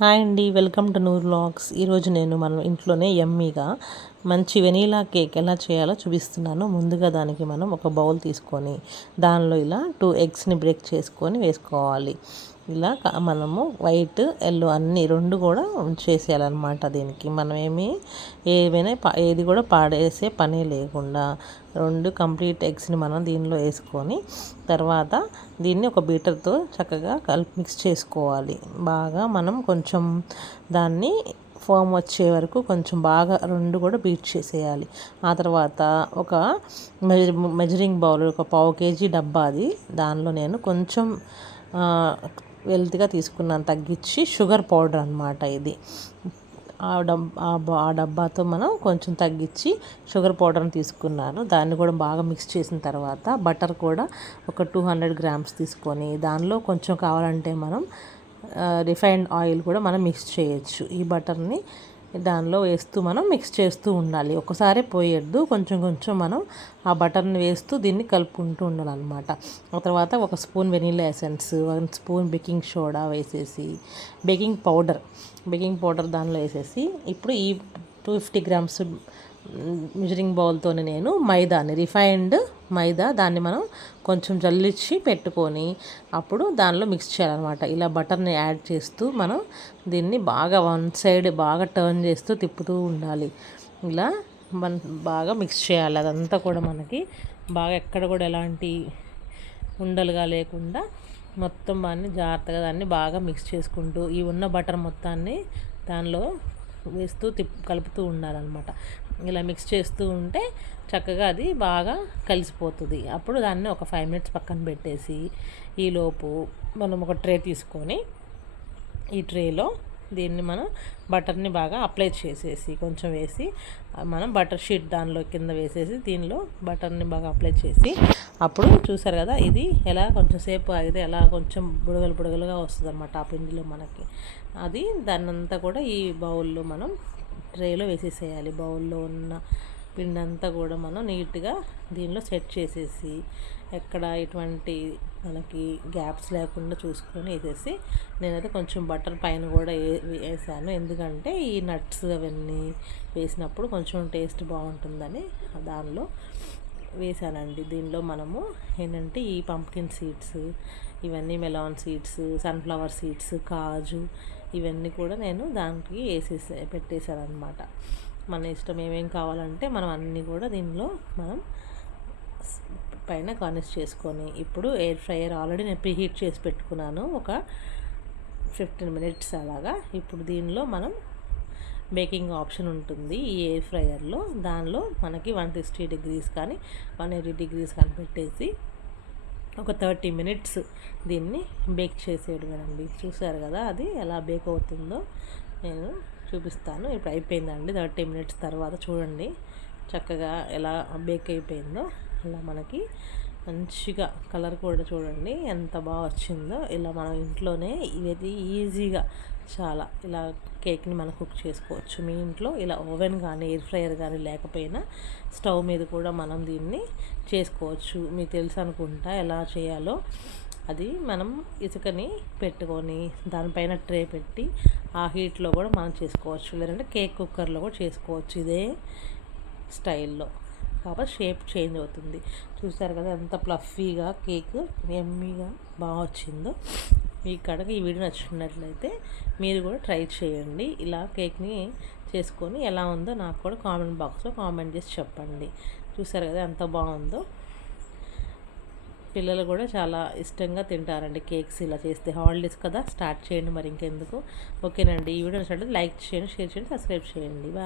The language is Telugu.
హాయ్ అండి, వెల్కమ్ టు నూర్ వ్లాగ్స్. ఈరోజు నేను మనం ఇంట్లోనే యమ్మీగా మంచి వెనీలా కేక్ ఎలా చేయాలో చూపిస్తున్నాను. ముందుగా దానికి మనం ఒక బౌల్ తీసుకొని దానిలో ఇలా 2 ఎగ్స్ని బ్రేక్ చేసుకొని వేసుకోవాలి. ఇలా మనము వైట్ ఎల్లో అన్నీ రెండు కూడా చేసేయాలన్నమాట. దీనికి మనం ఏది కూడా పాడేసే పని లేకుండా 2 కంప్లీట్ ఎగ్స్ని మనం దీనిలో వేసుకొని తర్వాత దీన్ని ఒక బీటర్తో చక్కగా మిక్స్ చేసుకోవాలి. బాగా మనం కొంచెం దాన్ని ఫోమ్ వచ్చే వరకు కొంచెం బాగా రెండు కూడా బీట్ చేసేయాలి. ఆ తర్వాత ఒక మెజరింగ్ బౌల్, ఒక 1/2 kg డబ్బా అది, దానిలో నేను కొంచెం వెల్తిగా తీసుకున్నాను, తగ్గించి షుగర్ పౌడర్ అనమాట ఇది. ఆ డబ్బాతో మనం కొంచెం తగ్గించి షుగర్ పౌడర్ని తీసుకున్నాను. దాన్ని కూడా బాగా మిక్స్ చేసిన తర్వాత బటర్ కూడా ఒక 200 grams తీసుకొని దానిలో కొంచెం కావాలంటే మనం రిఫైన్డ్ ఆయిల్ కూడా మనం మిక్స్ చేయొచ్చు. ఈ బటర్ని దానిలో వేస్తూ మనం మిక్స్ చేస్తూ ఉండాలి. ఒకసారి పోయొద్దు, కొంచెం కొంచెం మనం ఆ బటర్ని వేస్తూ దీన్ని కలుపుకుంటూ ఉండాలన్నమాట. ఆ తర్వాత 1 spoon vanilla essence, 1 spoon baking soda వేసేసి బేకింగ్ పౌడర్ దానిలో వేసేసి ఇప్పుడు ఈ 250 grams మెజరింగ్ బౌల్తోనే నేను రిఫైన్డ్ మైదా దాన్ని మనం కొంచెం జల్లించి పెట్టుకొని అప్పుడు దానిలో మిక్స్ చేయాలన్నమాట. ఇలా బటర్ని యాడ్ చేస్తూ మనం దీన్ని బాగా వన్ సైడ్ బాగా టర్న్ చేస్తూ తిప్పుతూ ఉండాలి. ఇలా బాగా మిక్స్ చేయాలి. అదంతా కూడా మనకి బాగా ఎక్కడ కూడా ఎలాంటి ఉండలుగా లేకుండా మొత్తం దాన్ని జాగ్రత్తగా దాన్ని బాగా మిక్స్ చేసుకుంటూ ఈ ఉన్న బటర్ మొత్తాన్ని దానిలో వేస్తూ కలుపుతూ ఉండాలన్నమాట. ఇలా మిక్స్ చేస్తూ ఉంటే చక్కగా అది బాగా కలిసిపోతుంది. అప్పుడు దాన్ని ఒక 5 minutes పక్కన పెట్టేసి ఈలోపు మనం ఒక ట్రే తీసుకొని ఈ ట్రేలో దీన్ని మనం బటర్ని బాగా అప్లై చేసేసి కొంచెం వేసి మనం బటర్ షీట్ దానిలో కింద వేసేసి దీనిలో బటర్ని బాగా అప్లై చేసి అప్పుడు చూసారు కదా, ఇది ఎలా కొంచెం సేపు ఆగితే ఎలా కొంచెం బుడగలుగా వస్తుంది అనమాట ఆ పిండిలో మనకి. అది దాన్నంతా కూడా ఈ బౌల్లో మనం ట్రేలో వేసేసేయాలి. బౌల్లో ఉన్న పిండి అంతా కూడా మనం నీట్గా దీనిలో సెట్ చేసేసి ఎక్కడ ఎటువంటి మనకి గ్యాప్స్ లేకుండా చూసుకొని వేసేసి నేనైతే కొంచెం బటర్ పైన కూడా వేసాను. ఎందుకంటే ఈ నట్స్ అవన్నీ వేసినప్పుడు కొంచెం టేస్ట్ బాగుంటుందని దానిలో వేసానండి. దీనిలో మనము ఏంటంటే ఈ పంప్కిన్ సీడ్స్, ఇవన్నీ మెలాన్ సీడ్స్, సన్ఫ్లవర్ సీడ్స్, కాజు ఇవన్నీ కూడా నేను దానికి పెట్టేశాను అనమాట. మన ఇష్టం ఏమేం కావాలంటే మనం అన్నీ కూడా దీనిలో మనం పైన గార్నిష్ చేసుకొని ఇప్పుడు ఎయిర్ ఫ్రైయర్ ఆల్రెడీ నేను ప్రీహీట్ చేసి పెట్టుకున్నాను ఒక 15 minutes అలాగా. ఇప్పుడు దీనిలో మనం బేకింగ్ ఆప్షన్ ఉంటుంది ఈ ఎయిర్ ఫ్రైయర్లో. దానిలో మనకి 160 degrees కానీ 180 degrees కానీ పెట్టేసి ఒక 30 minutes దీన్ని బేక్ చేసేయడమేనండి. చూసారు కదా అది ఎలా బేక్ అవుతుందో నేను చూపిస్తాను. ఇప్పుడు అయిపోయిందండి. 30 minutes తర్వాత చూడండి చక్కగా ఎలా బేక్ అయిపోయిందో. ఇలా మనకి మంచిగా కలర్ కూడా చూడండి ఎంత బాగా వచ్చిందో. ఇలా మనం ఇంట్లోనే ఇది ఈజీగా చాలా ఇలా కేక్ని మనం కుక్ చేసుకోవచ్చు. మీ ఇంట్లో ఇలా ఓవెన్ కానీ ఎయిర్ ఫ్రైయర్ కానీ లేకపోయినా స్టవ్ మీద కూడా మనం దీన్ని చేసుకోవచ్చు. మీకు తెలుసు అనుకుంటా ఎలా చేయాలో. అది మనం ఇసుకని పెట్టుకొని దానిపైన ట్రే పెట్టి ఆ హీట్లో కూడా మనం చేసుకోవచ్చు. లేదంటే కేక్ కుక్కర్లో కూడా చేసుకోవచ్చు ఇదే స్టైల్లో. కాబట్టి షేప్ చేంజ్ అవుతుంది. చూసారు కదా ఎంత ప్లఫీగా కేక్ యమ్మీగా బాగా వచ్చిందో. మీకు కనుక ఈ వీడియో నచ్చినట్లయితే మీరు కూడా ట్రై చేయండి. ఇలా కేక్ని చేసుకొని ఎలా ఉందో నాకు కూడా కామెంట్ బాక్స్లో కామెంట్ చేసి చెప్పండి. చూసారు కదా ఎంత బాగుందో. పిల్లలు కూడా చాలా ఇష్టంగా తింటారండి కేక్స్ ఇలా చేస్తే. హాలిడేస్ కదా, స్టార్ట్ చేయండి మరి ఇంకెందుకు. ఓకేనండి, ఈ వీడియో నచ్చినట్లయితే లైక్ చేయండి, షేర్ చేయండి, సబ్స్క్రైబ్ చేయండి. బాయ్.